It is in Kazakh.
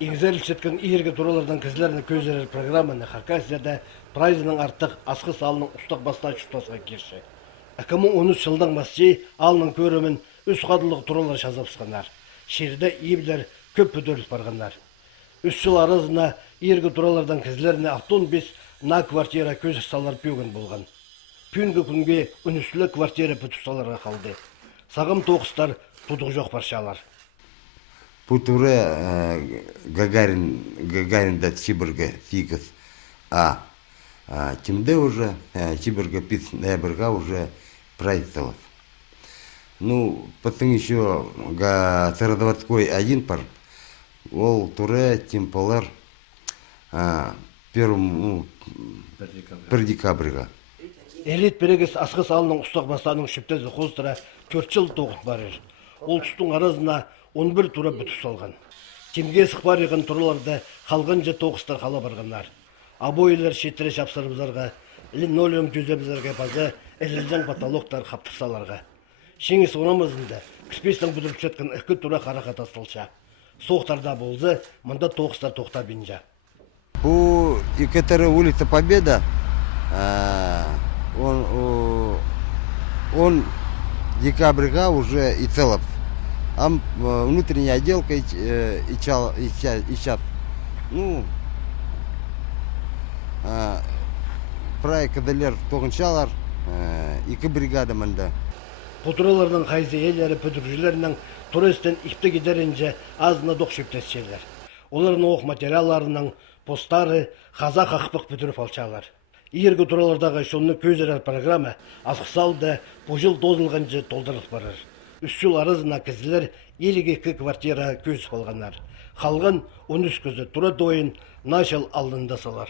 İngizerlik çetken iherge turalardan kızlarını közler programını Хакасияда прайзының артық асқы салының ұстақ баста чүптасға керші. 2013 жылдан басчы алының көрімін үс қадылық туралар жазапсықанар. Шерді ебілер көп бүдіріліп барғанар. Үс жыл арасына иherге туралардан кызларына автон бес на квартира көз салар пөген болған. Пүнгі күнге үнүслі квартира бүтіп саларға қалды. Сағым тоқыстар тудық жоқ паршалар. Путуре Гагарин до Чибырга фигас, Тимде уже Чибырга пиц Неберга уже правительство. Ну, потом еще Цародоводской один пар, ол туре Тимполар первым бір декабрьга. Элит берегес асқы салының ұстақ бастаның шүптезі қоздыра 4 жыл тоғыт барыр. Ол тұстың аразына 11 тура бүтіп салған. Темге сықпар еған тураларды қалғанша тоғыстар қала барғандар. Абойлар шеттірі шапсарымызарға, линолеум төземізерге базы, әлілден потолоктар қаптықсаларға. Шеңіз орамызында кіспестің бүдіріп жеткен үкі тура қарақат астылша. Соқтарда болзы, мұнда тоғыстар тоқта бенжа. По Екатерина улица Победа, он декабрьга уже и целов. Там внутренняя отделка и чат. Ну, прай кадалер тоғыншалар, екі бригада мында. Потуралардың қайзы елері пөдіржілерінің туристен ипті кедерінже азына доқ шөптесшелер. Олардың оқ материаларының постары қазақ ақпық бүтіріп алчалар. Иерге туралардағы шонны көзерер программа асқысалды бұл жыл дозылғанжы толдырылып барыр. 3 жыл арызына кізілер еліге 2 квартира көз болғанар. Қалған 13 көзі тура дойын нашыл алдында салар.